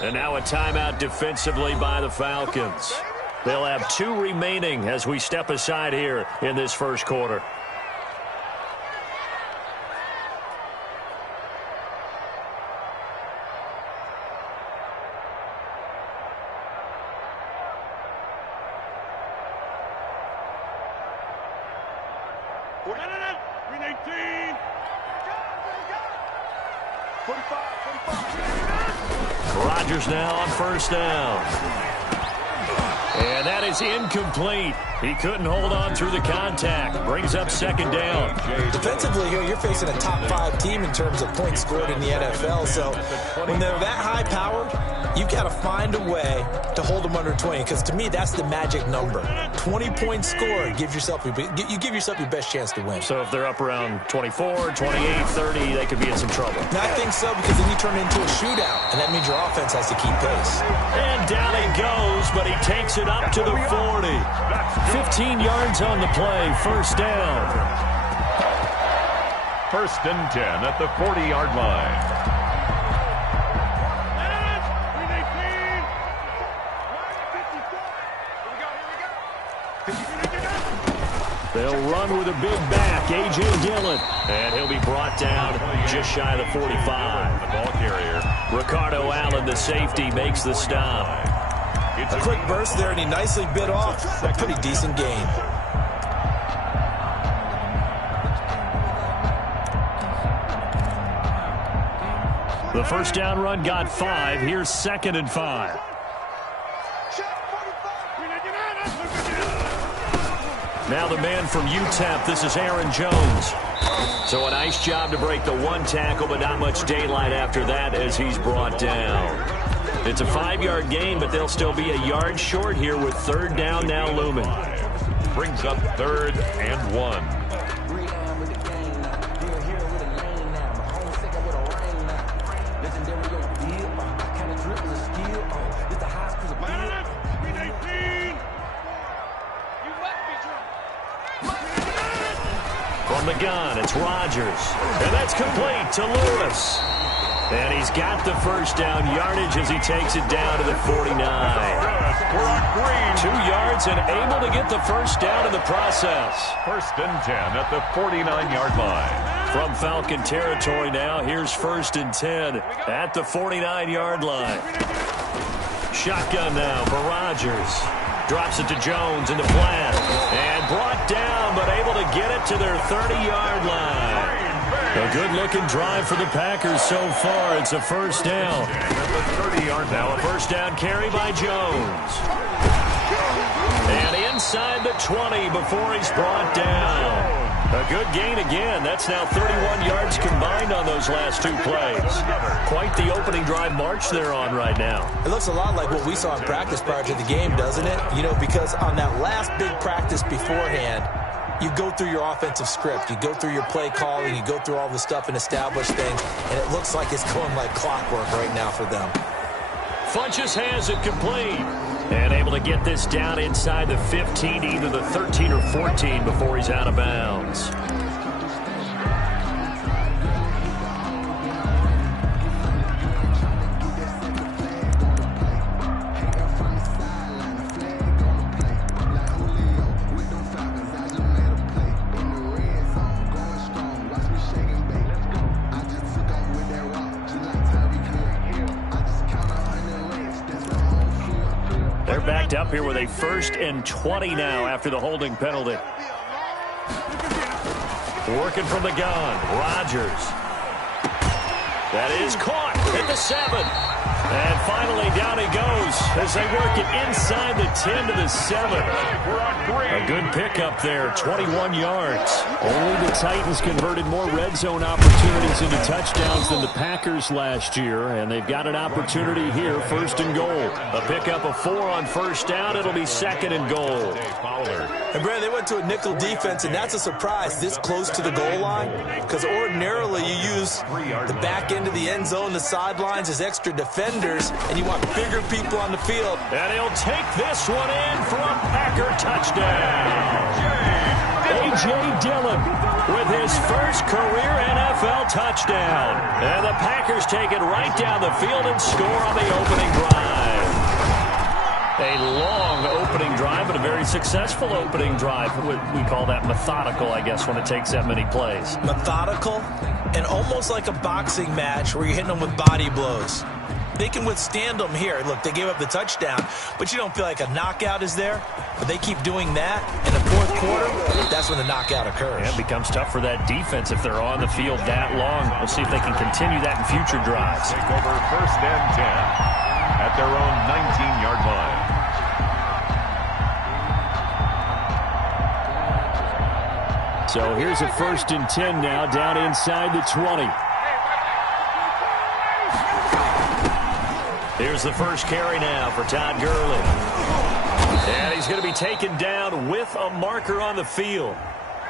And now a timeout defensively by the Falcons. They'll have 2 remaining as we step aside here in this first quarter. Rodgers now on first down. And that is incomplete. He couldn't hold on through the contact. Brings up second down. Defensively here, you're facing a top 5 team in terms of points scored in the NFL. So when they're that high-powered, you've got to find a way to hold them under 20. Because to me, that's the magic number. 20 points scored, you give yourself your best chance to win. So if they're up around 24, 28, 30, they could be in some trouble. And I think so, because then you turn it into a shootout, and that means your offense has to keep pace. And down he goes, but he takes it up to the 40. 15 yards on the play, first down. First and 10 at the 40-yard line. They'll run with a big back, A.J. Dillon. And he'll be brought down just shy of the 45. The ball carrier. Ricardo Allen, the safety, makes the stop. A quick burst there, and he nicely bit off a pretty decent gain. The first down run got 5. Here's second and 5. Now the man from UTEP, this is Aaron Jones. So a nice job to break the 1 tackle, but not much daylight after that as he's brought down. It's a 5-yard gain, but they'll still be a yard short here with third down now looming. Brings up 3rd and 1. From the gun, it's Rodgers. And that's complete to Lewis. And he's got the first down yardage as he takes it down to the 49. 2 yards and able to get the first down in the process. First and 10 at the 49-yard line. From Falcon territory now, here's first and 10 at the 49-yard line. Shotgun now for Rodgers. Drops it to Jones in the flat. And brought down, but able to get it to their 30-yard line. A good-looking drive for the Packers so far. It's a first down. Now a first down carry by Jones. And inside the 20 before he's brought down. A good gain again. That's now 31 yards combined on those last 2 plays. Quite the opening drive march they're on right now. It looks a lot like what we saw in practice prior to the game, doesn't it? You know, because on that last big practice beforehand, you go through your offensive script. You go through your play calling. You go through all the stuff and establish things. And it looks like it's going like clockwork right now for them. Funchess has it complete. And able to get this down inside the 15, either the 13 or 14 before he's out of bounds. Backed up here with a 1st and 20 now after the holding penalty. Working from the gun, Rodgers. That is caught at the 7. And finally down he goes as they work it inside the 10 to the 7. A good pickup there, 21 yards. Only the Titans converted more red zone opportunities into touchdowns than the Packers last year, and they've got an opportunity here, 1st and goal. A pickup of 4 on first down, it'll be 2nd and goal. And Brad, they went to a nickel defense, and that's a surprise this close to the goal line, because ordinarily you use the back end of the end zone, the sidelines as extra defenders, and you want bigger people on the field. And he'll take this one in for a Packer touchdown. A.J. A.J. Dillon with his first career NFL touchdown. And the Packers take it right down the field and score on the opening drive. A long opening drive, but a very successful opening drive. We call that methodical, I guess, when it takes that many plays. Methodical and almost like a boxing match where you're hitting them with body blows. They can withstand them here. Look, they gave up the touchdown, but you don't feel like a knockout is there. But they keep doing that in the fourth quarter, that's when the knockout occurs. And it becomes tough for that defense if they're on the field that long. We'll see if they can continue that in future drives. Take over first and 10 at their own 19-yard line. So here's a 1st and 10 now, down inside the 20. Here's the first carry now for Todd Gurley. And he's going to be taken down with a marker on the field.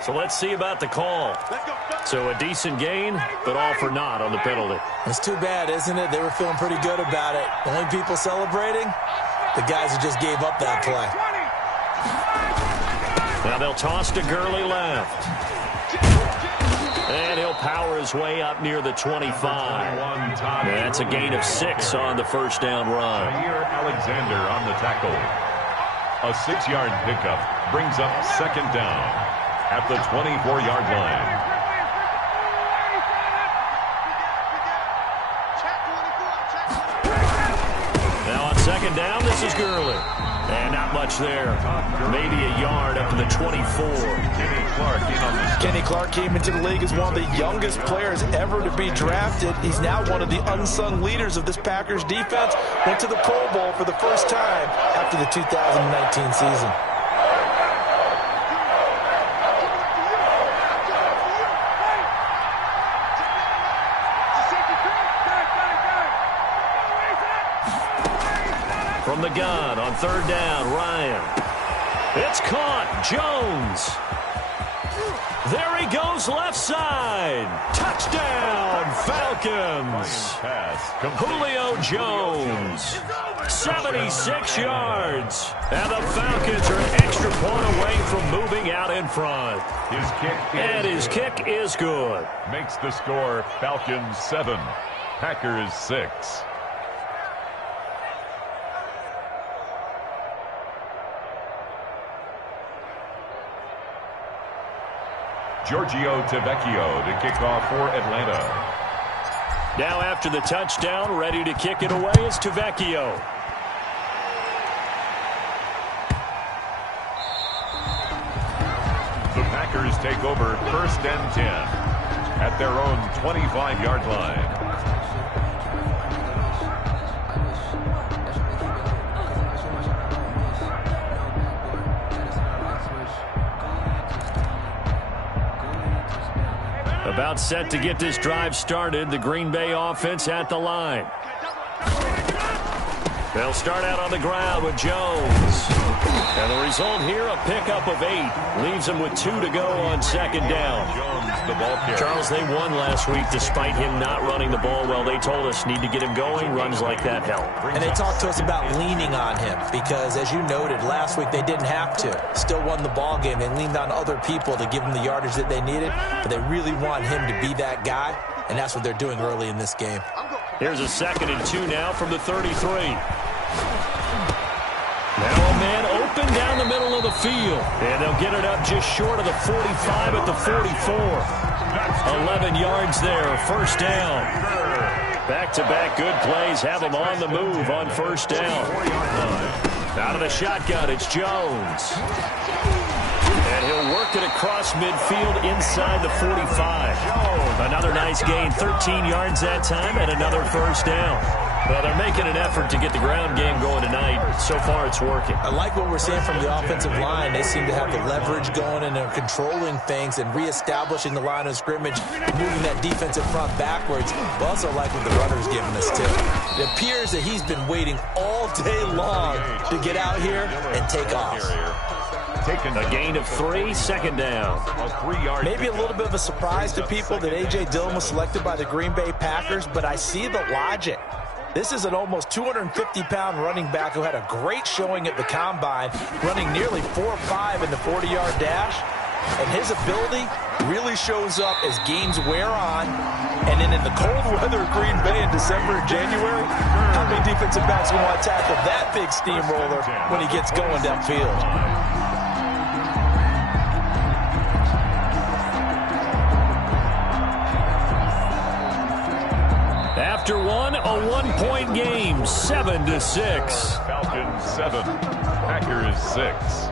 So let's see about the call. So a decent gain, but all for naught on the penalty. It's too bad, isn't it? They were feeling pretty good about it. The only people celebrating, the guys who just gave up that play. Now they'll toss to Gurley left. And he'll power his way up near the 25. That's a gain of 6 on the first down run. Alexander on the tackle. A 6-yard pickup brings up 2nd down at the 24-yard line. Now on 2nd down, this is Gurley. And not much there. Maybe a yard up to the 24. Kenny Clark came into the league as one of the youngest players ever to be drafted. He's now one of the unsung leaders of this Packers defense. Went to the Pro Bowl for the first time after the 2019 season. From the gun on 3rd down, Ryan. It's caught. Jones. There he goes, left side. Touchdown, Falcons. Julio Jones. 76 yards. And the Falcons are an extra point away from moving out in front. His kick is good. Makes the score Falcons 7, Packers 6. Giorgio Tavecchio to kick off for Atlanta. Now after the touchdown, ready to kick it away is Tavecchio. The Packers take over 1st and 10 at their own 25-yard line. About set to get this drive started. The Green Bay offense at the line. They'll start out on the ground with Jones. And the result here, a pickup of 8. Leaves them with 2 to go on 2nd down. Jones, the ball carrier. Charles, they won last week despite him not running the ball well. They told us need to get him going. Runs like that help. And they talked to us about leaning on him because, as you noted, last week they didn't have to. Still won the ball game. They leaned on other people to give them the yardage that they needed. But they really want him to be that guy, and that's what they're doing early in this game. Here's a 2nd and 2 now from the 33. Now a man open down the middle of the field. And they'll get it up just short of the 45 at the 44. 11 yards there, 1st down. Back-to-back good plays have them on the move on 1st down. Out of the shotgun, it's Jones. And he'll work it across midfield inside the 45. Another nice gain, 13 yards that time, and another 1st down. Well, they're making an effort to get the ground game going tonight. So far, it's working. I like what we're seeing from the offensive line. They seem to have the leverage going, and they're controlling things and reestablishing the line of scrimmage, moving that defensive front backwards. But also like what the runner's giving us, too. It appears that he's been waiting all day long to get out here and take off. A gain of 3, 2nd down. Maybe a little bit of a surprise to people that A.J. Dillon was selected by the Green Bay Packers, but I see the logic. This is an almost 250-pound running back who had a great showing at the Combine, running nearly 4.5 in the 40-yard dash. And his ability really shows up as games wear on. And then in the cold weather of Green Bay in December and January, how many defensive backs will want to tackle that big steamroller when he gets going downfield? After one, a one-point game, 7-6. Falcons 7, Packers 6.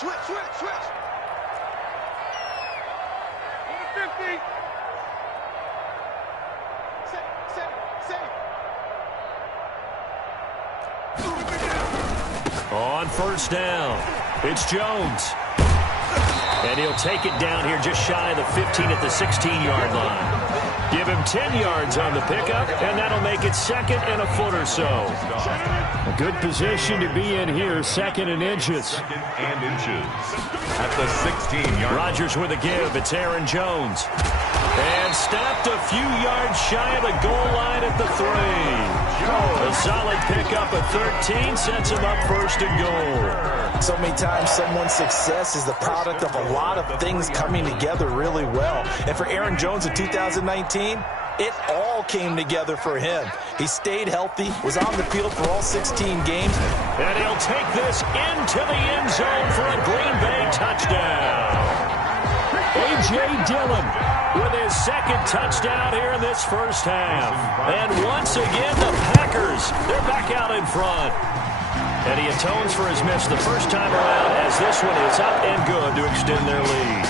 Switch. On the 50. Set. On first down, it's Jones. And he'll take it down here just shy of the 15 at the 16-yard line. Give him 10 yards on the pickup, and that'll make it second and a foot or so. A good position to be in here, second and inches. Second and inches at the 16-yard line. Rodgers with a give. It's Aaron Jones. And stopped a few yards shy of the goal line at the 3. A solid pickup at 13 sets him up first and goal. So many times someone's success is the product of a lot of things coming together really well. And for Aaron Jones in 2019, it all came together for him. He stayed healthy, was on the field for all 16 games. And he'll take this into the end zone for a Green Bay touchdown. A.J. Dillon with his second touchdown here in this first half. And once again, the Packers, they're back out in front. And he atones for his miss the first time around as this one is up and good to extend their lead.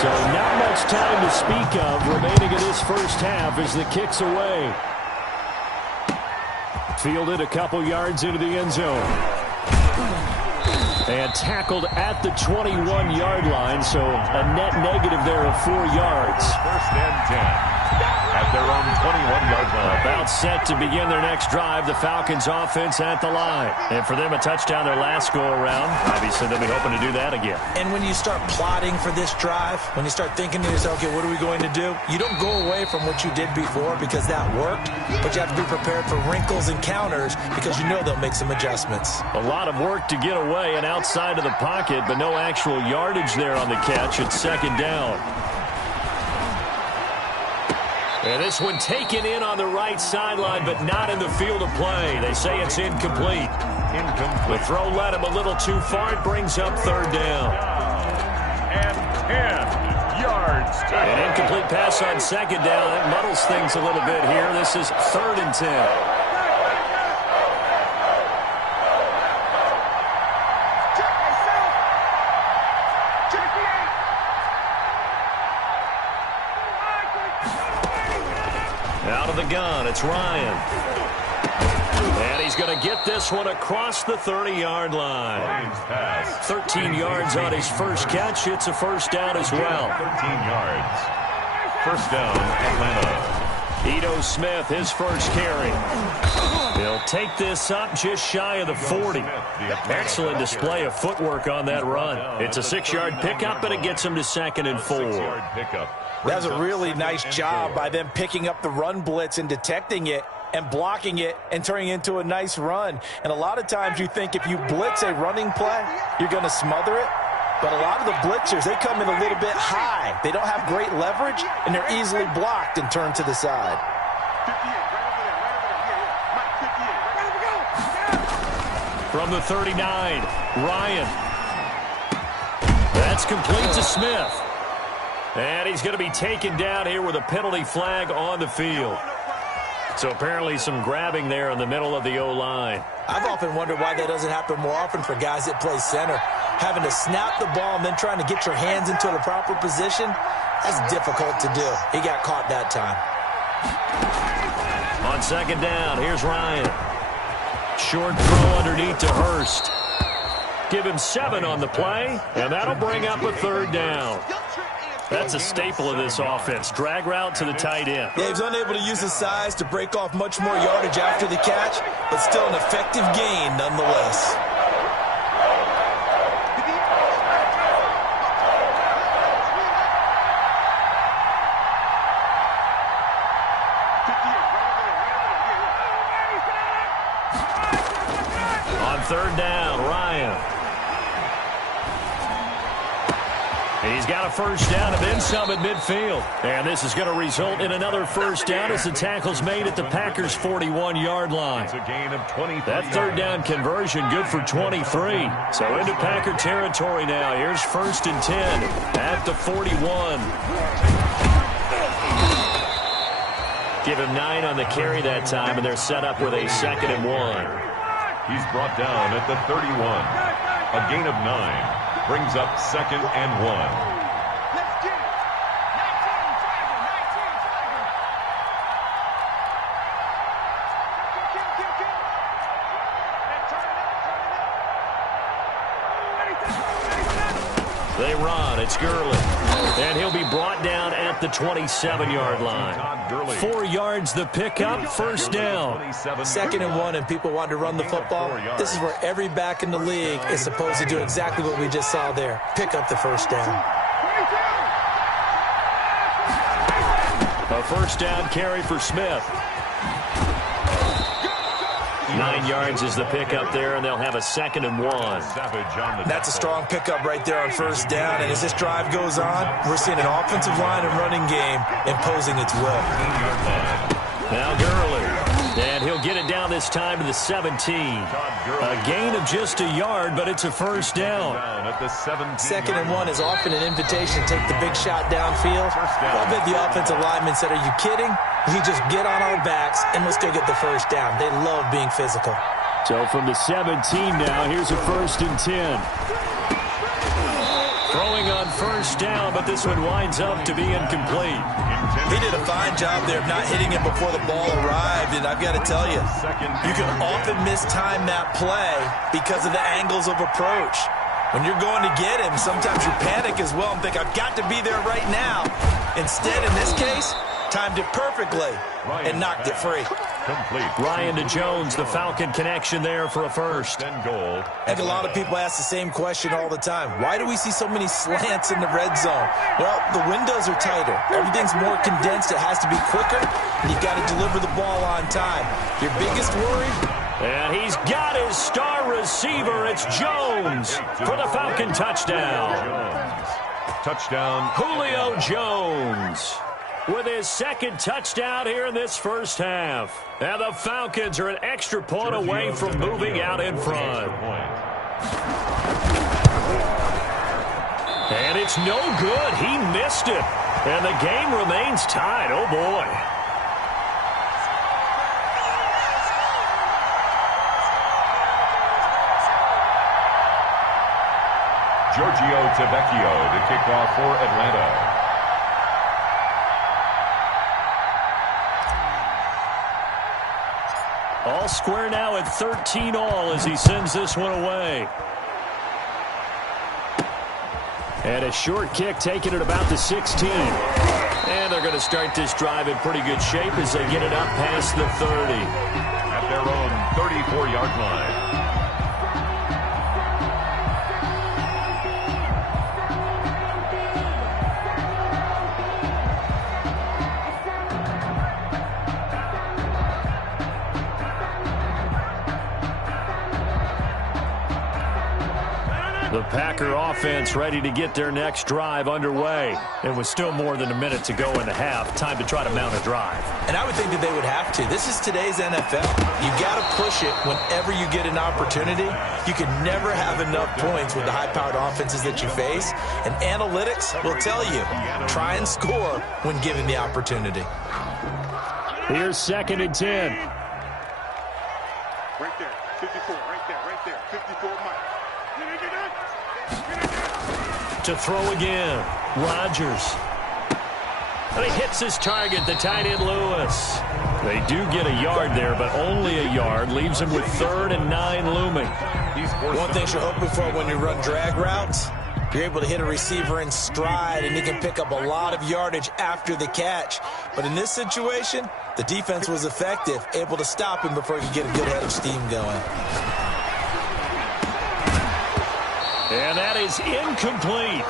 So not much time to speak of remaining in this first half as the kick's away. Fielded a couple yards into the end zone. And tackled at the 21-yard line, so a net negative there of 4 yards. First and 10 at their own 21-yard line. About set to begin their next drive, the Falcons offense at the line. And for them, a touchdown their last go-around. Obviously, they'll be hoping to do that again. And when you start plotting for this drive, when you start thinking to yourself, okay, what are we going to do? You don't go away from what you did before because that worked, but you have to be prepared for wrinkles and counters because you know they'll make some adjustments. A lot of work to get away and outside of the pocket, but no actual yardage there on the catch. It's second down. And this one taken in on the right sideline, but not in the field of play. They say it's incomplete. The throw led him a little too far. It brings up third down. And 10 yards. An incomplete pass on second down. That muddles things a little bit here. This is third and 10. Out of the gun, it's Ryan. And he's going to get this one across the 30-yard line. 13 yards on his first catch. It's a first down as well. 13 yards. First down, Atlanta. Ito Smith, his first carry. He'll take this up just shy of the 40. Excellent display of footwork on that run. It's a 6-yard pickup, but it gets him to second and 4. 6-yard pickup. That was a really nice job by them picking up the run blitz and detecting it and blocking it and turning it into a nice run. And a lot of times you think if you blitz a running play, you're going to smother it. But a lot of the blitzers, they come in a little bit high. They don't have great leverage, and they're easily blocked and turned to the side. From the 39, Ryan. That's complete to Smith. And he's going to be taken down here with a penalty flag on the field. So apparently some grabbing there in the middle of the O-line. I've often wondered why that doesn't happen more often for guys that play center. Having to snap the ball and then trying to get your hands into the proper position, that's difficult to do. He got caught that time. On second down, here's Ryan. Short throw underneath to Hurst. Give him 7 on the play, and that'll bring up a third down. That's a staple of this offense. Drag route to the tight end. Yeah, he's unable to use his size to break off much more yardage after the catch, but still an effective gain nonetheless. third down, Ryan. He's got a first down and then some at midfield. And this is going to result in another first down as the tackle's made at the Packers' 41-yard line. It's a gain of 20. That third down conversion good for 23. So into Packer territory now. Here's first and 10 at the 41. Give him 9 on the carry that time, and they're set up with a 2nd and 1. He's brought down at the 31. A gain of 9. Brings up 2nd and 1. Let's get it. 19. They run. It's Gurley. And he'll be brought down at the 27-yard line. 4 yards the pickup, first down. 2nd and 1, and people want to run the football. This is where every back in the league is supposed to do exactly what we just saw there. Pick up the first down. A first down carry for Smith. 9 yards is the pickup there, and they'll have a 2nd and 1. That's a strong pickup right there on first down, and as this drive goes on, we're seeing an offensive line and running game imposing its will. Now Gurley, and he'll get it down this time to the 17. A gain of just a yard, but it's a first down. 2nd and 1 is often an invitation to take the big shot downfield. I bet the offensive lineman said, "Are you kidding? We just get on our backs and let's go get the first down." They love being physical. So from the 17 now, here's a first and 10. Throwing on first down, but this one winds up to be incomplete. He did a fine job there of not hitting him before the ball arrived, and I've got to tell you, you can often mistime that play because of the angles of approach. When you're going to get him, sometimes you panic as well and think, "I've got to be there right now." Instead, in this case, timed it perfectly and knocked it free. Complete. Ryan to Jones, the Falcon connection there for a first. And goal. I think a lot of people ask the same question all the time. Why do we see so many slants in the red zone? Well, the windows are tighter. Everything's more condensed. It has to be quicker, and you've got to deliver the ball on time. Your biggest worry? And he's got his star receiver. It's Jones for the Falcon touchdown. Jones. Touchdown. Julio Jones with his 2nd touchdown here in this first half. And the Falcons are an extra point away from moving out in front. And it's no good. He missed it. And the game remains tied. Oh, boy. Giorgio Tavecchio to kick off for Atlanta. All square now at 13 all as he sends this one away. And a short kick taken at about the 16. And they're going to start this drive in pretty good shape as they get it up past the 30. At their own 34-yard line. The Packer offense ready to get their next drive underway. And with still more than a minute to go in the half, time to try to mount a drive. And I would think that they would have to. This is today's NFL. You got to push it whenever you get an opportunity. You can never have enough points with the high-powered offenses that you face. And analytics will tell you, try and score when given the opportunity. Here's 2nd and 10. Right there. 54. Right there. 54 Mike. To throw again, Rodgers. And he hits his target, the tight end Lewis. They do get a yard there, but only a yard. Leaves him with 3rd and 9 looming. One thing you're hoping for when you run drag routes, you're able to hit a receiver in stride, and he can pick up a lot of yardage after the catch. But in this situation, the defense was effective, able to stop him before he could get a good head of steam going. And that is incomplete.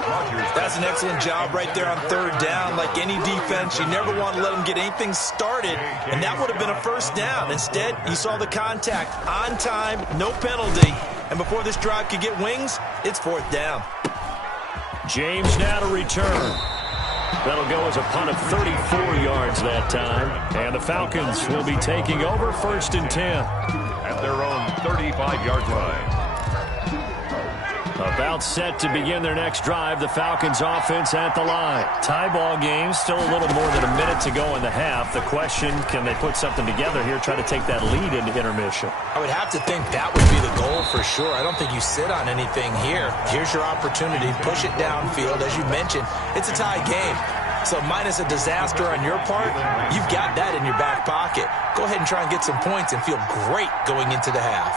That's an excellent job right there on 3rd down. Like any defense, you never want to let them get anything started, and that would have been a first down. Instead, you saw the contact on time, no penalty, And before this drive could get wings, it's 4th down. James now to return. That'll go as a punt of 34 yards that time. And the Falcons will be taking over 1st and 10. At their own 35-yard line. About set to begin their next drive. The Falcons offense at the line. Tie ball game. Still a little more than a minute to go in the half. The question, can they put something together here, try to take that lead into intermission? I would have to think that would be the goal for sure. I don't think you sit on anything here. Here's your opportunity. Push it downfield. As you mentioned, it's a tie game. So minus a disaster on your part, you've got that in your back pocket. Go ahead and try and get some points and feel great going into the half.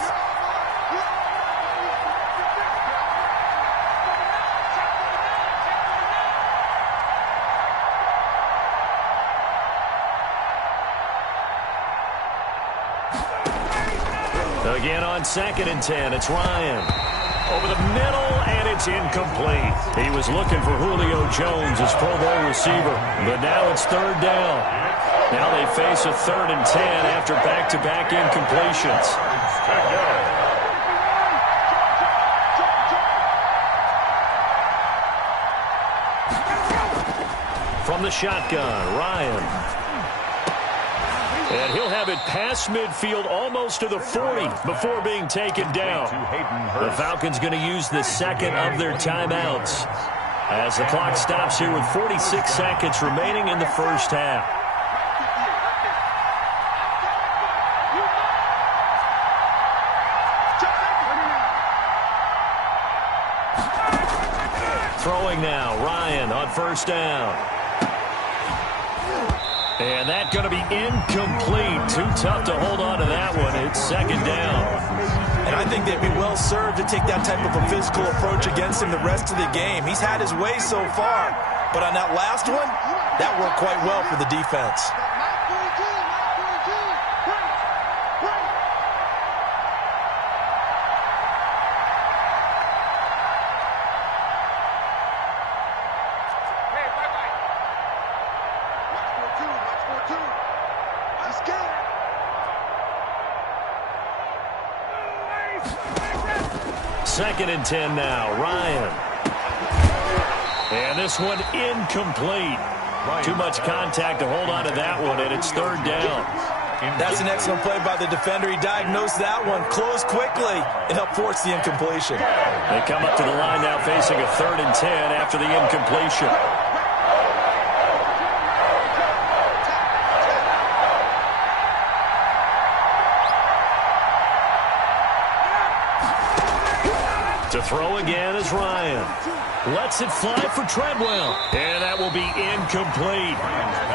Again on 2nd and 10, it's Ryan. Over the middle, and it's incomplete. He was looking for Julio Jones, his Pro Bowl receiver, but now it's 3rd down. Now they face a 3rd and 10 after back-to-back incompletions. From the shotgun, Ryan. And he'll have it past midfield almost to the 40 before being taken down. The Falcons going to use the second of their timeouts as the clock stops here with 46 seconds remaining in the first half. Throwing now, Ryan on 1st down. And that's going to be incomplete. Too tough to hold on to that one. It's 2nd down. And I think they'd be well served to take that type of a physical approach against him the rest of the game. He's had his way so far. But on that last one, that worked quite well for the defense. Second and 10 now, Ryan. And this one incomplete. Too much contact to hold on to that one, and it's 3rd down. That's an excellent play by the defender. He diagnosed that one, closed quickly, and helped force the incompletion. They come up to the line now facing a 3rd and 10 after the incompletion. To throw again is Ryan. Lets it fly for Treadwell. And that will be incomplete.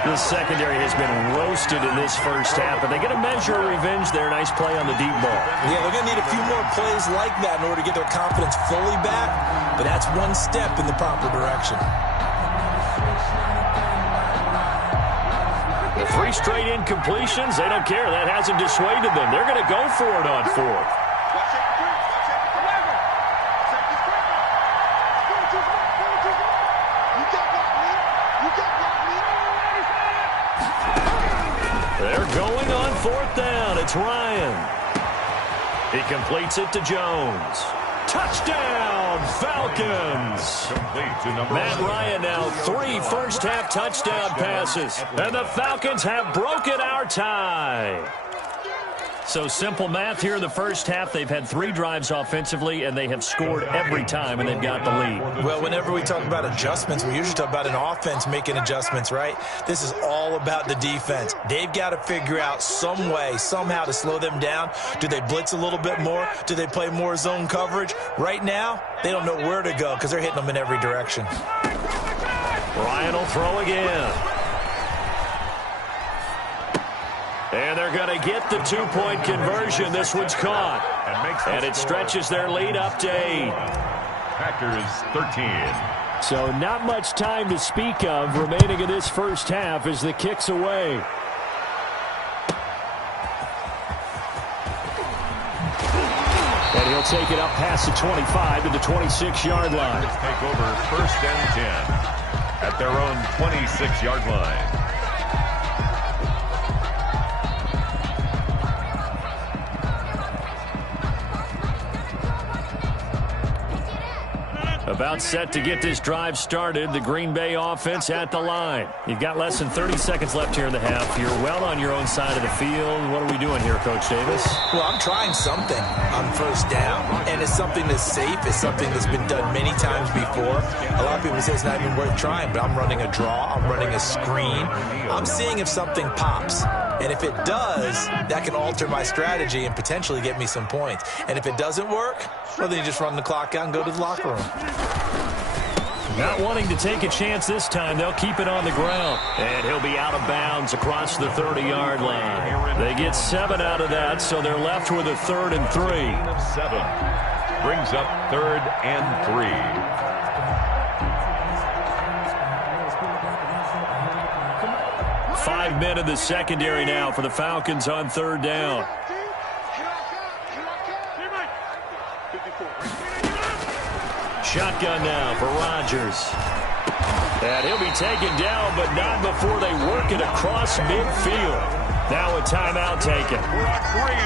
The secondary has been roasted in this first half, but they're going to measure a revenge there. Nice play on the deep ball. Yeah, they're going to need a few more plays like that in order to get their confidence fully back, but that's one step in the proper direction. The 3 straight incompletions, they don't care. That hasn't dissuaded them. They're going to go for it on 4th. They're going on 4th down. It's Ryan. He completes it to Jones. Touchdown, Falcons. Matt Ryan now 3 first-half touchdown passes. And the Falcons have broken our tie. So simple math here in the first half. They've had 3 drives offensively, and they have scored every time, and they've got the lead. Well, whenever we talk about adjustments, we usually talk about an offense making adjustments, right? This is all about the defense. They've got to figure out some way, somehow to slow them down. Do they blitz a little bit more? Do they play more zone coverage? Right now, they don't know where to go because they're hitting them in every direction. Ryan will throw again. And they're going to get the 2-point conversion. This one's caught. And it stretches their lead up to 8. Packers 13. So not much time to speak of remaining in this first half as the kick's away. And he'll take it up past the 25 to the 26-yard line. Take over 1st and 10 at their own 26-yard line. About set to get this drive started. The Green Bay offense at the line. You've got less than 30 seconds left here in the half. You're well on your own side of the field. What are we doing here, Coach Davis? Well, I'm trying something on first down, and it's something that's safe. It's something that's been done many times before. A lot of people say it's not even worth trying, but I'm running a draw. I'm running a screen. I'm seeing if something pops. And if it does, that can alter my strategy and potentially get me some points. And if it doesn't work, well, then you just run the clock out and go to the locker room. Not wanting to take a chance this time, they'll keep it on the ground. And he'll be out of bounds across the 30-yard line. They get 7 out of that, so they're left with a 3rd and 3. 7 brings up 3rd and 3. 5 men in the secondary now for the Falcons on 3rd down. Shotgun now for Rodgers. And he'll be taken down, but not before they work it across midfield. Now a timeout taken.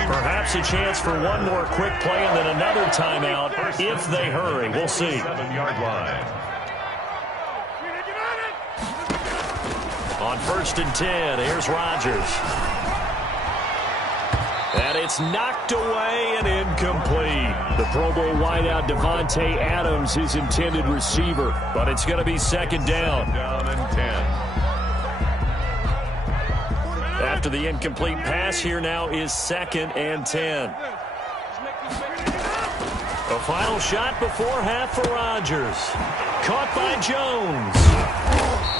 Perhaps a chance for one more quick play and then another timeout if they hurry. We'll see. 7-yard line. On 1st and 10, here's Rodgers. And it's knocked away and incomplete. The Pro Bowl wideout Devontae Adams, his intended receiver. But it's going to be 2nd down. Down and 10. After the incomplete pass, here now is 2nd and 10. A final shot before half for Rodgers. Caught by Jones.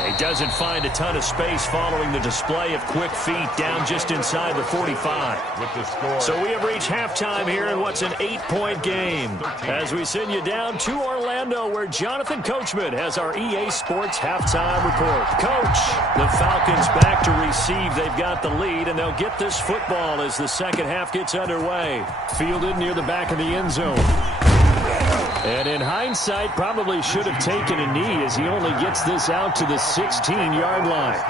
He doesn't find a ton of space following the display of quick feet down just inside the 45. With the score. So we have reached halftime here in what's an 8-point game. As we send you down to Orlando, where Jonathan Coachman has our EA Sports halftime report. Coach, the Falcons back to receive. They've got the lead, and they'll get this football as the second half gets underway. Fielded near the back of the end zone. And in hindsight, probably should have taken a knee as he only gets this out to the 16-yard line. 10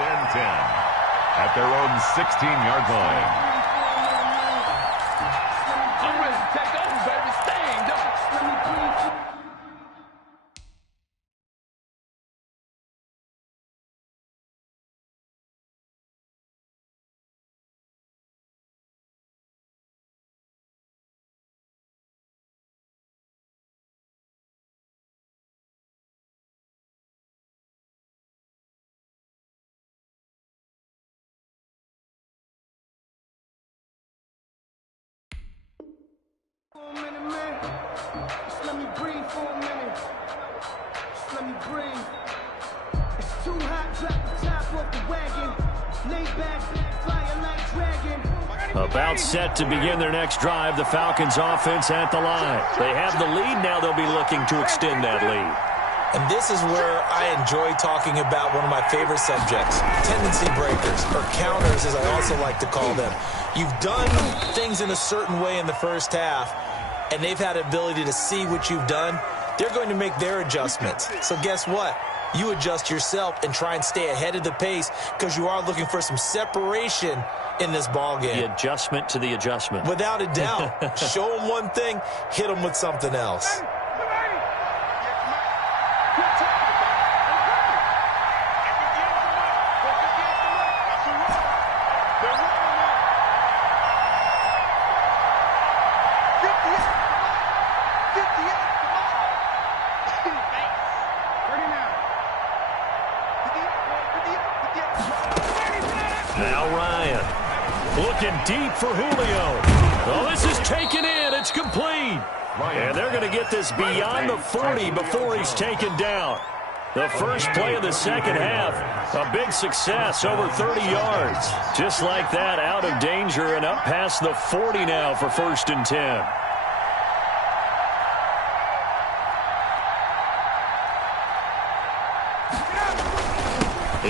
at their own 16-yard line. I'm ready to take over, baby. Staying, don't. Just let me breathe for a minute. Just let me breathe. It's too hot, drop the top off the wagon. Lay back, fire like dragon. About set to begin their next drive, the Falcons offense at the line. They have the lead now. They'll be looking to extend that lead. And this is where I enjoy talking about one of my favorite subjects, tendency breakers, or counters as I also like to call them. You've done things in a certain way in the first half, and they've had the ability to see what you've done. They're going to make their adjustments. So guess what? You adjust yourself and try and stay ahead of the pace because you are looking for some separation in this ball game. The adjustment to the adjustment. Without a doubt. Show them one thing, hit them with something else. Now Ryan looking deep for Julio. Oh, this is taken in. It's complete. And they're going to get this beyond the 40 before he's taken down. The first play of the second half, a big success, over 30 yards. Just like that, out of danger and up past the 40 now for 1st and 10.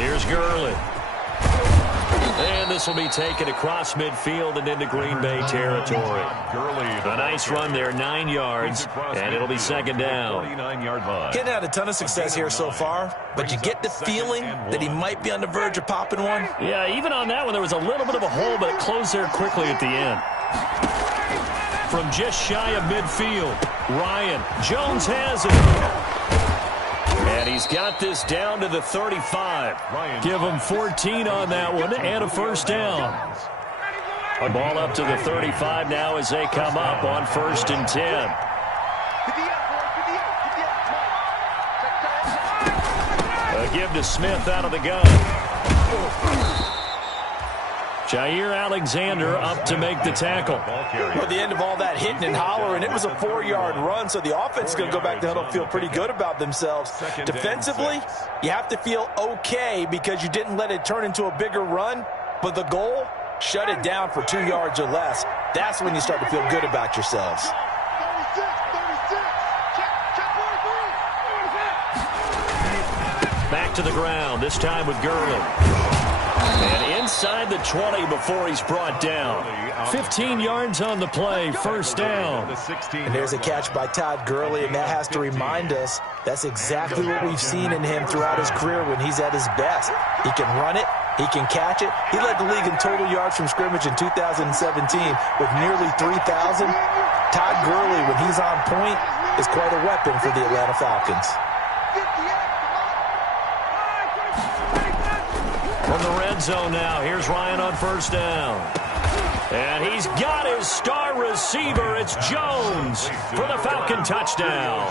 Here's Gurley. And this will be taken across midfield and into Green Bay territory. A nice run there, 9 yards, and it'll be 2nd down. 49-yard line. Getting had a ton of success here so far, but you get the feeling that he might be on the verge of popping one. Yeah, even on that one, there was a little bit of a hole, but it closed there quickly at the end. From just shy of midfield, Ryan. Jones has it. And he's got this down to the 35. Give him 14 on that one and a first down. A ball up to the 35 now as they come up on 1st and 10. A give to Smith out of the gun. Jair Alexander up to make the tackle. Well, the end of all that hitting and hollering, it was a 4-yard run, so the offense is going to go back to huddle, feel pretty good about themselves. Defensively, you have to feel okay because you didn't let it turn into a bigger run, but the goal, shut it down for 2 yards or less. That's when you start to feel good about yourselves. Back to the ground, this time with Gurley. And inside the 20 before he's brought down. 15 yards on the play, first down. And there's a catch by Todd Gurley, and that has to remind us that's exactly what we've seen in him throughout his career when he's at his best. He can run it, he can catch it. He led the league in total yards from scrimmage in 2017 with nearly 3,000. Todd Gurley, when he's on point, is quite a weapon for the Atlanta Falcons. From the red zone now, here's Ryan on first down. And he's got his star receiver. It's Jones for the Falcon touchdown.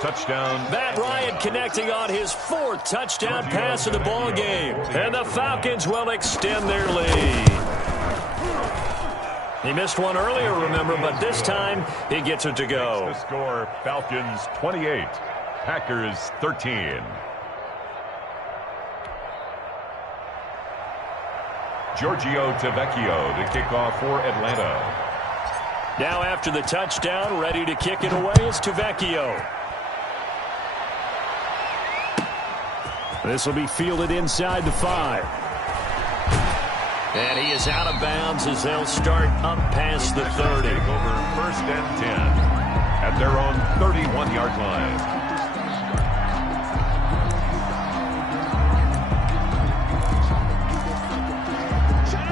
Touchdown. Matt Ryan connecting on his 4th touchdown pass of the ball game. And the Falcons will extend their lead. He missed one earlier, remember, but this time he gets it to go. The score, Falcons 28, Packers 13. Giorgio Tavecchio to kick off for Atlanta. Now after the touchdown, ready to kick it away is Tavecchio. This will be fielded inside the 5. And he is out of bounds as they'll start up past the 30. Over 1st and 10 at their own 31-yard line.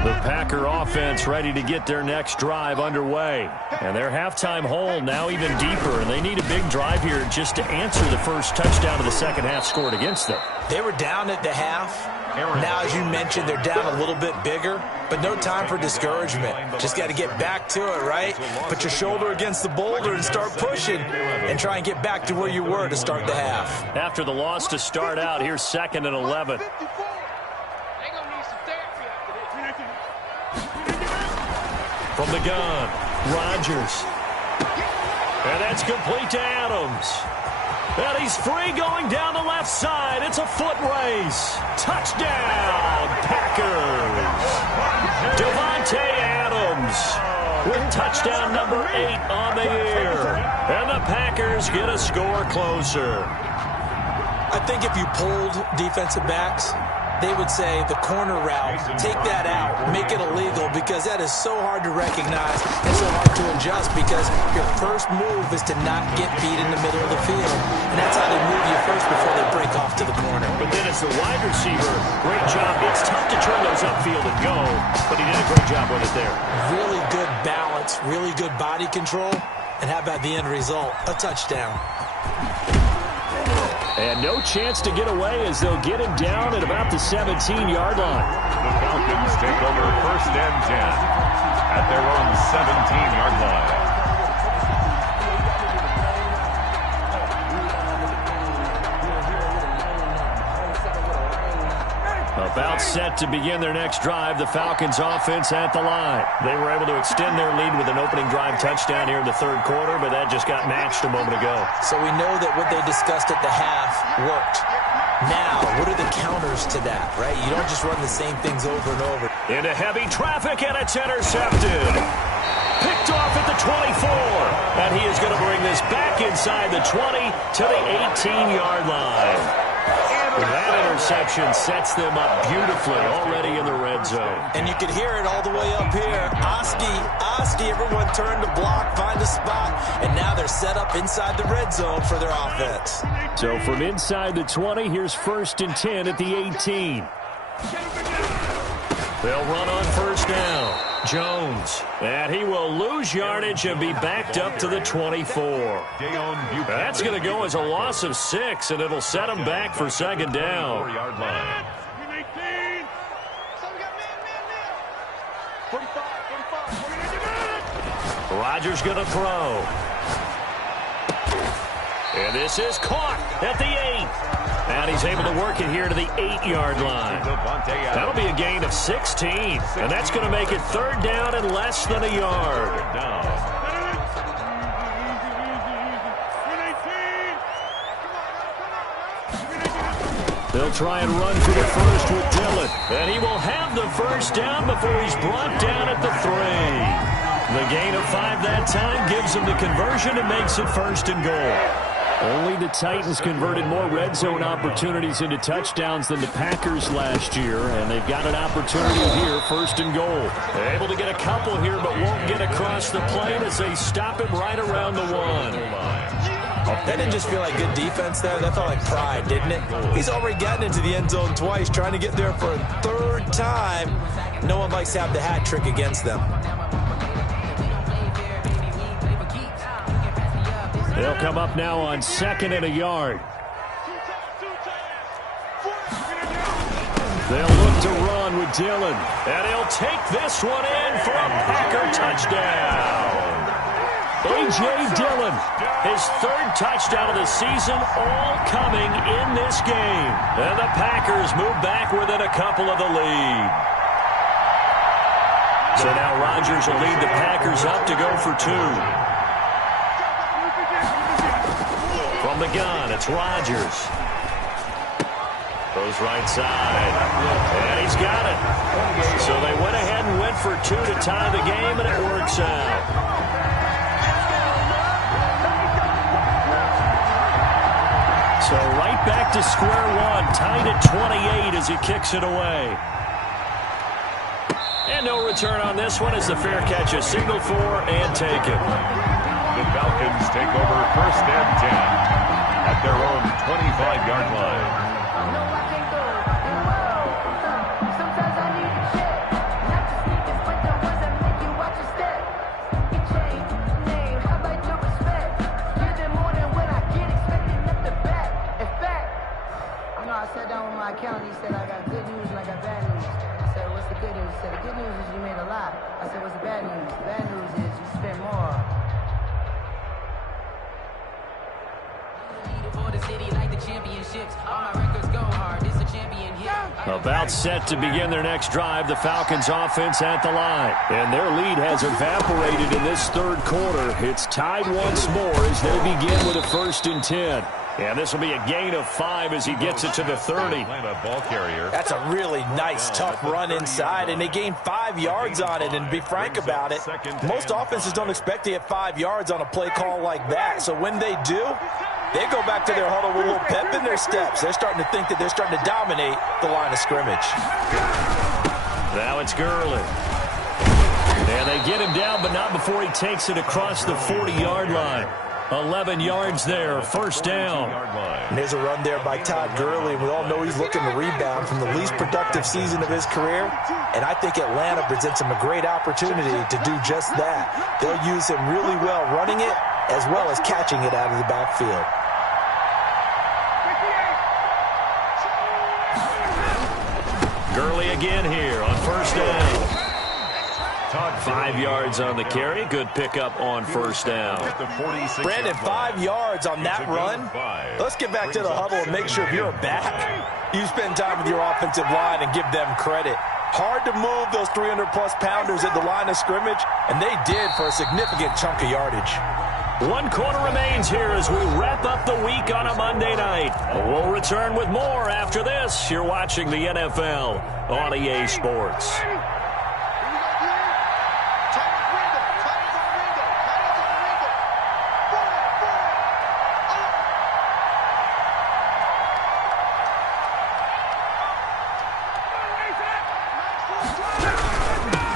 The Packer offense ready to get their next drive underway. And their halftime hole now even deeper, and they need a big drive here just to answer the first touchdown of the second half scored against them. They were down at the half. Now, as you mentioned, they're down a little bit bigger, but no time for discouragement. Just got to get back to it, right? Put your shoulder against the boulder and start pushing and try and get back to where you were to start the half. After the loss to start out, here's 2nd and 11. From the gun, Rodgers. And that's complete to Adams. And he's free going down the left side. It's a foot race. Touchdown, Packers. Devontae Adams with touchdown number 8 on the year. And the Packers get a score closer. I think if you polled defensive backs, they would say the corner route, take that out, make it illegal, because that is so hard to recognize and so hard to adjust, because your first move is to not get beat in the middle of the field. And that's how they move you first before they break off to the corner. But then as the wide receiver, great job. It's tough to turn those upfield and go, but he did a great job with it there. Really good balance, really good body control, and how about the end result? A touchdown. And no chance to get away as they'll get him down at about the 17-yard line. The Falcons take over 1st and 10 at their own 17-yard line. About set to begin their next drive, the Falcons offense at the line. They were able to extend their lead with an opening drive touchdown here in the 3rd quarter, but that just got matched a moment ago. So we know that what they discussed at the half worked. Now, what are the counters to that, right? You don't just run the same things over and over. Into heavy traffic, and it's intercepted. Picked off at the 24. And he is going to bring this back inside the 20 to the 18-yard line. That interception sets them up beautifully already in the red zone. And you could hear it all the way up here. Oski, everyone turned to block, find a spot, and now they're set up inside the red zone for their offense. So from inside the 20, here's 1st and 10 at the 18. They'll run on first down. Jones. And he will lose yardage and be backed up to the 24. That's going to go as a loss of 6, and it'll set him back for second down. 4-yard line. 45. Rodgers going to throw. And this is caught at the 8. And he's able to work it here to the 8-yard line. That'll be a gain of 16. And that's going to make it third down and less than a yard. They'll try and run for the first with Dillon. And he will have the first down before he's brought down at the 3. The gain of 5 that time gives him the conversion and makes it first and goal. Only the Titans converted more red zone opportunities into touchdowns than the Packers last year, and they've got an opportunity here, first and goal. They're able to get a couple here, but won't get across the plane as they stop him right around the 1. That didn't just feel like good defense there. That felt like pride, didn't it? He's already gotten into the end zone twice, trying to get there for a third time. No one likes to have the hat trick against them. They'll come up now on 2nd and a yard. They'll look to run with Dillon. And he'll take this one in for a Packer touchdown. A.J. Dillon, his 3rd touchdown of the season, all coming in this game. And the Packers move back within a couple of the lead. So now Rodgers will lead the Packers up to go for 2. From the gun, it's Rodgers. Goes right side. And he's got it. So they went ahead and went for 2 to tie the game, and it works out. So right back to square one, tied at 28 as he kicks it away. And no return on this one as the fair catch is signaled for and taken. The Falcons take over first and 10 at their own 25-yard line. Sometimes I need a check. Not just sneakers, but the ones that make you watch your step. Your chain, name, how about your respect? Give them more than what I get, expecting nothing back. In fact, I sat down with my accountant. He said, I got good news and I got bad news. I said, what's the good news? He said, the good news is you made a lot. I said, what's the bad news? The bad news is you spent more. About set to begin their next drive, the Falcons offense at the line. And their lead has evaporated in this third quarter. It's tied once more as they begin with a 1st and 10. And this will be a gain of 5 as he gets it to the 30. Ball carrier. That's a really nice, tough run inside, and they gained 5 yards on it. And to be frank about it, most offenses don't expect to get 5 yards on a play call like that. So when they do, they go back to their huddle with a little pep in their steps. They're starting to think that they're starting to dominate the line of scrimmage. Now it's Gurley. And they get him down, but not before he takes it across the 40-yard line. 11 yards there, first down. And there's a run there by Todd Gurley. We all know he's looking to rebound from the least productive season of his career. And I think Atlanta presents him a great opportunity to do just that. They'll use him really well running it as well as catching it out of the backfield. Gurley again here on first down. 5 yards on the carry. Good pickup on first down. Brandon, 5 yards on that run. Let's get back to the huddle and make sure if you're a back, you spend time with your offensive line and give them credit. Hard to move those 300-plus pounders at the line of scrimmage, and they did for a significant chunk of yardage. 1 quarter remains here as we wrap up the week on a Monday night. We'll return with more after this. You're watching the NFL on EA Sports.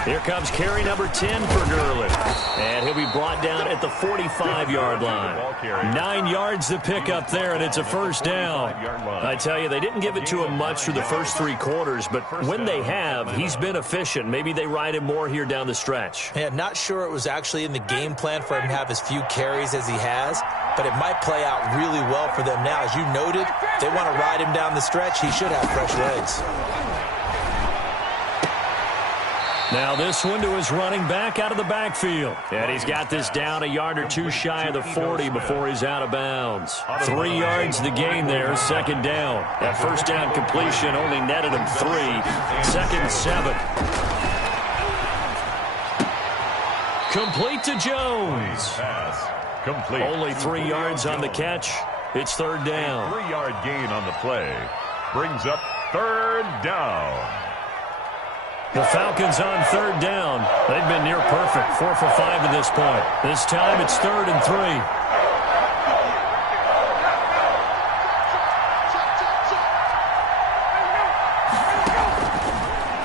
Here comes carry number 10 for Gurley. And he'll be brought down at the 45-yard line. 9 yards to pick up there, and it's a first down. I tell you, they didn't give it to him much through the first 3 quarters, but when they have, he's been efficient. Maybe they ride him more here down the stretch. Yeah, not sure it was actually in the game plan for him to have as few carries as he has, but it might play out really well for them now. As you noted, they want to ride him down the stretch. He should have fresh legs. Now this one to his running back out of the backfield. And he's got this down a yard or 2 shy of the 40 before he's out of bounds. 3 yards the gain there, second down. That first down completion only netted him 3. Second and 7. Complete to Jones. Complete. Only 3 yards on the catch. It's third down. 3-yard gain on the play. Brings up third down. The Falcons on third down. They've been near perfect, 4 for 5 at this point. This time it's 3rd and 3.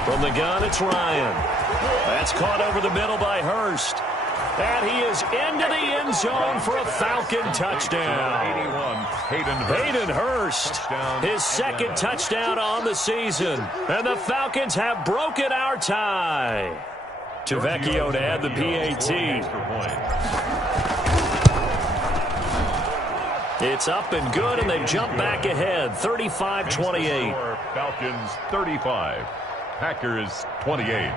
From the gun, it's Ryan. That's caught over the middle by Hurst. And he is into the end zone for a Falcon touchdown. 81, Hayden Hurst, his second touchdown on the season. And the Falcons have broken our tie. Tavecchio to add the PAT. It's up and good, and they've jumped back ahead, 35-28. Falcons 35, Packers 28.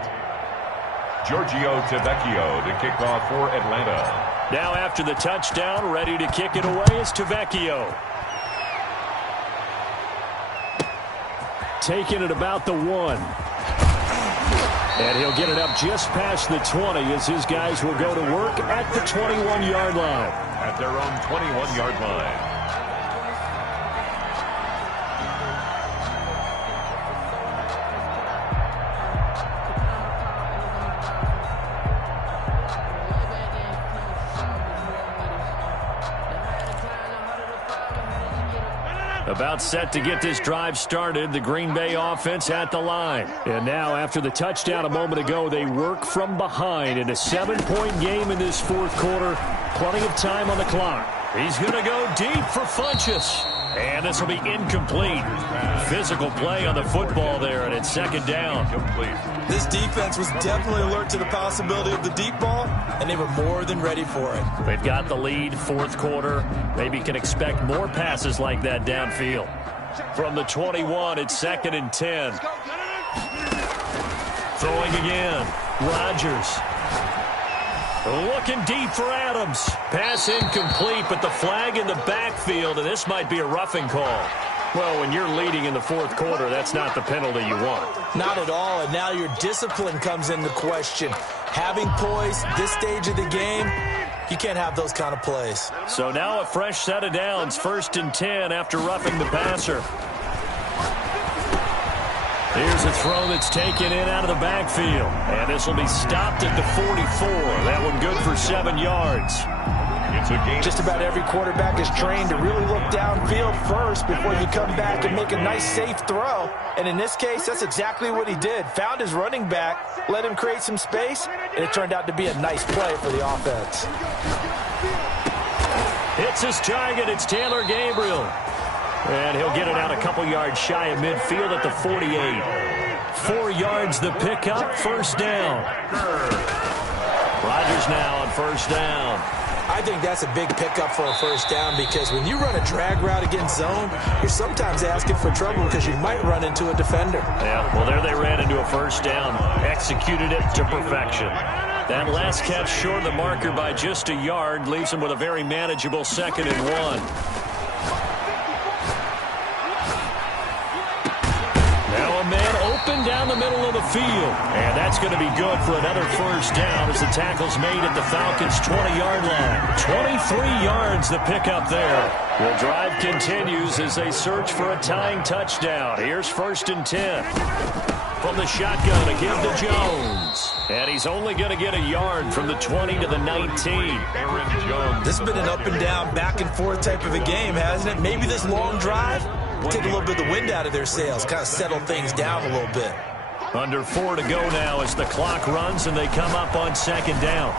Giorgio Tavecchio to kick off for Atlanta. Now after the touchdown, ready to kick it away is Tavecchio. Taking it about the 1. And he'll get it up just past the 20 as his guys will go to work at the 21-yard line. At their own 21-yard line. About set to get this drive started, the Green Bay offense at the line. And now, after the touchdown a moment ago, they work from behind in a 7-point game in this fourth quarter. Plenty of time on the clock. He's going to go deep for Funchess. And this will be incomplete. Physical play on the football there, and it's second down. This defense was definitely alert to the possibility of the deep ball, and they were more than ready for it. They've got the lead, fourth quarter. Maybe can expect more passes like that downfield. From the 21, it's 2nd and 10. Throwing again. Rodgers. Looking deep for Adams. Pass incomplete, but the flag in the backfield, and this might be a roughing call. Well, when you're leading in the fourth quarter, that's not the penalty you want. Not at all, and now your discipline comes into question. Having poise this stage of the game, you can't have those kind of plays. So now a fresh set of downs, 1st and 10 after roughing the passer. Here's a throw that's taken in out of the backfield. And this will be stopped at the 44. That one good for 7 yards. It's a game. Just about every quarterback is trained to really look downfield first before you come back and make a nice, safe throw. And in this case, that's exactly what he did. Found his running back, let him create some space, and it turned out to be a nice play for the offense. Hits his target. It's Taylor Gabriel. And he'll get it out a couple yards shy of midfield at the 48. 4 yards the pickup, first down. Rodgers now on first down. I think that's a big pickup for a first down because when you run a drag route against zone, you're sometimes asking for trouble because you might run into a defender. Yeah, well, there they ran into a first down. Executed it to perfection. That last catch short of the marker by just a yard leaves them with a very manageable 2nd and 1. Man open down the middle of the field. And that's going to be good for another first down as the tackle's made at the Falcons' 20-yard line. 23 yards the pickup there. The drive continues as they search for a tying touchdown. Here's 1st and 10. From the shotgun to give to Jones. And he's only going to get a yard from the 20 to the 19. Aaron Jones. This has been an up and down, back and forth type of a game, hasn't it? Maybe this long drive take a little bit of the wind out of their sails, kind of settle things down a little bit. Under 4 to go now as the clock runs and they come up on second down.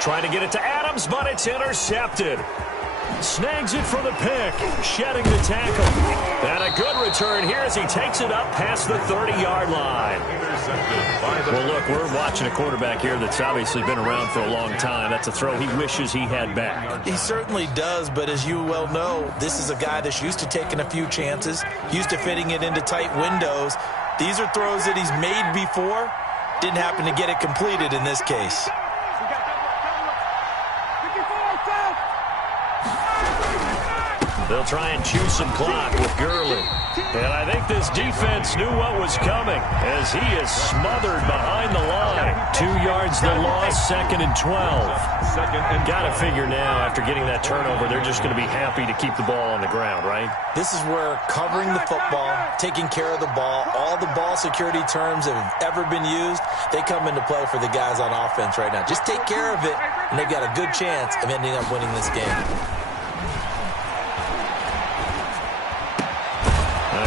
Trying to get it to Adams, but it's intercepted. Snags it for the pick, shedding the tackle. And a good return here as he takes it up past the 30-yard line. Well, look, we're watching a quarterback here that's obviously been around for a long time. That's a throw he wishes he had back. He certainly does, but as you well know, this is a guy that's used to taking a few chances, used to fitting it into tight windows. These are throws that he's made before. Didn't happen to get it completed in this case. They'll try and chew some clock with Gurley. And I think this defense knew what was coming as he is smothered behind the line. 2 yards the loss, 2nd and 12. Got to figure now, after getting that turnover, they're just going to be happy to keep the ball on the ground, right? This is where covering the football, taking care of the ball, all the ball security terms that have ever been used, they come into play for the guys on offense right now. Just take care of it, and they've got a good chance of ending up winning this game.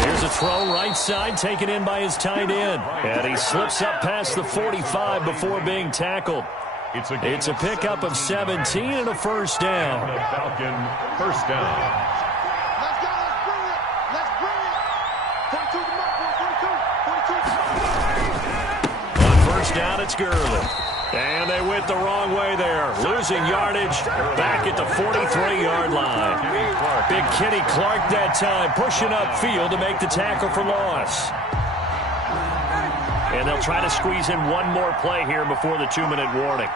Here's a throw right side, taken in by his tight end. And he slips up past the 45 before being tackled. It's a pickup of 17 and a first down. Falcon first down. Let's go. Let's bring it. 42 to mark. 42. On first down, it's Gurley. And they went the wrong way there. Losing yardage back at the 43-yard line. Big Kenny Clark that time pushing upfield to make the tackle for loss. And they'll try to squeeze in one more play here before the 2-minute warning.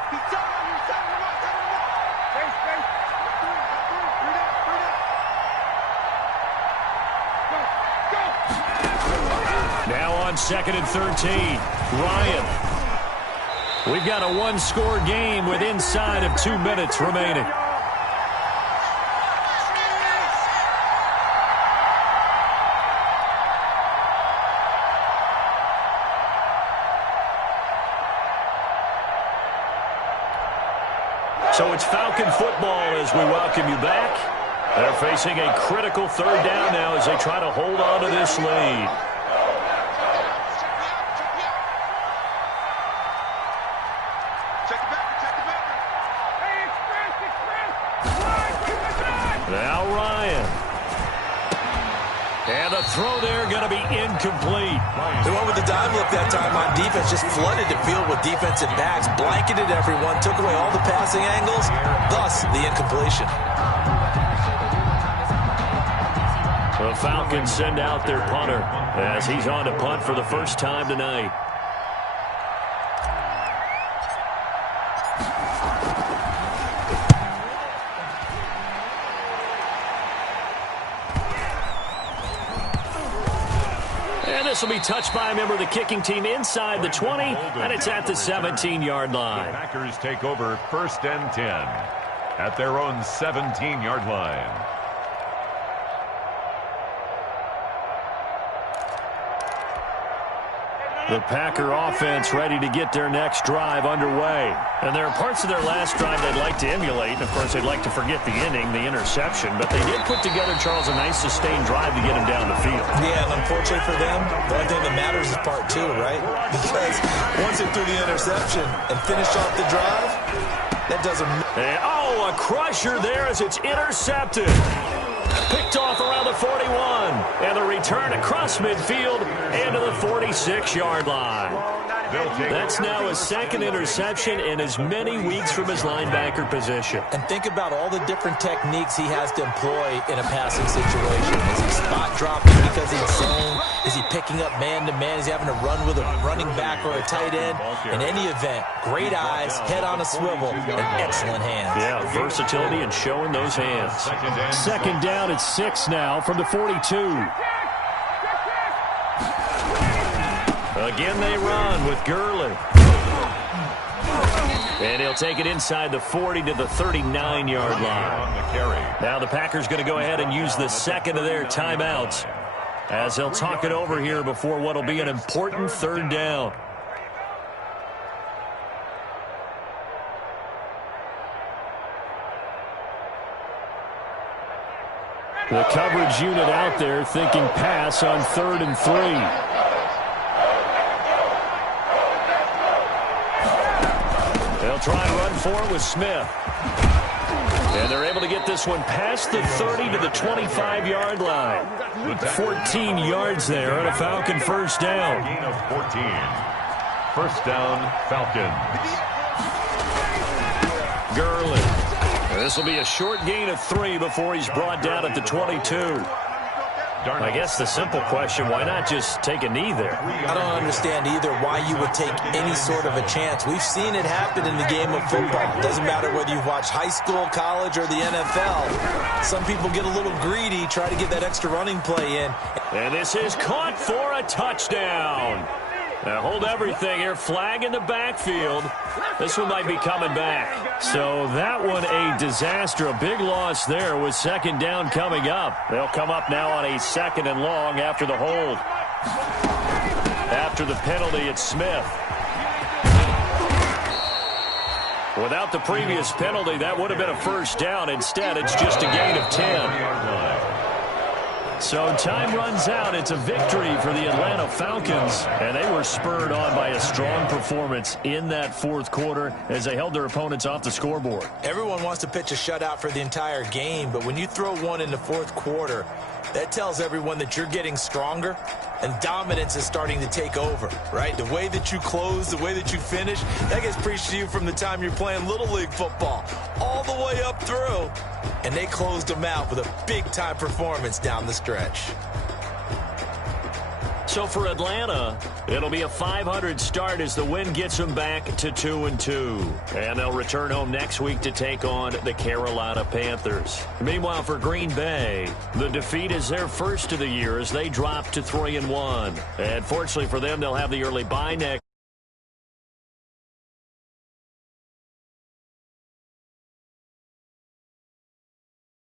Now on 2nd and 13, Ryan. We've got a one-score game with inside of 2 minutes remaining. So it's Falcon football as we welcome you back. They're facing a critical 3rd down now as they try to hold on to this lead. Now Ryan. And the throw there going to be incomplete. They went with the dime look that time on defense, just flooded the field with defensive backs, blanketed everyone, took away all the passing angles, thus the incompletion. The Falcons send out their punter as he's on to punt for the first time tonight. This will be touched by a member of the kicking team inside the 20, and it's at the 17-yard line. The Packers take over 1st and 10 at their own 17-yard line. The Packer offense ready to get their next drive underway. And there are parts of their last drive they'd like to emulate. And, of course, they'd like to forget the inning, the interception. But they did put together, Charles, a nice sustained drive to get him down the field. Yeah, and unfortunately for them, the only thing that matters is part 2, right? Because once they threw the interception and finished off the drive, that doesn't matter. Oh, a crusher there as it's intercepted. Picked off around the 41. And the return across midfield into the 46-yard line. That's now his 2nd interception in as many weeks from his linebacker position. And think about all the different techniques he has to employ in a passing situation. Is he spot dropping because he's zone? Is he picking up man-to-man? Is he having to run with a running back or a tight end? In any event, great eyes, head on a swivel, and excellent hands. Yeah, versatility and showing those hands. 2nd down at 6 now from the 42. Again, they run with Gurley. And he'll take it inside the 40 to the 39-yard line. Now the Packers going to go ahead and use the 2nd of their timeouts as they'll talk it over here before what will be an important 3rd down. The coverage unit out there thinking pass on 3rd and 3. try and run for it with Smith. And they're able to get this one past the 30 to the 25-yard line. 14 yards there on a Falcon first down. Gain of 14. First down, Falcons. Gurley. This will be a short gain of 3 before he's brought down at the 22. I guess the simple question, why not just take a knee there? I don't understand either why you would take any sort of a chance. We've seen it happen in the game of football. It doesn't matter whether you've watched high school, college, or the NFL. Some people get a little greedy, try to get that extra running play in. And this is caught for a touchdown. Now hold everything here. Flag in the backfield. This one might be coming back. So that one a disaster. A big loss there with second down coming up. They'll come up now on a 2nd and long after the hold. After the penalty, it's Smith. Without the previous penalty, that would have been a first down. Instead, it's just a gain of 10. So time runs out. It's a victory for the Atlanta Falcons, and they were spurred on by a strong performance in that fourth quarter as they held their opponents off the scoreboard. Everyone wants to pitch a shutout for the entire game, but when you throw one in the fourth quarter, that tells everyone that you're getting stronger and dominance is starting to take over, right? The way that you close, the way that you finish, that gets preached to you from the time you're playing Little League football all the way up through. And they closed them out with a big-time performance down the stretch. So for Atlanta, it'll be a 500 start as the win gets them back to 2-2. And they'll return home next week to take on the Carolina Panthers. Meanwhile, for Green Bay, the defeat is their first of the year as they drop to 3-1. And fortunately for them, they'll have the early bye next.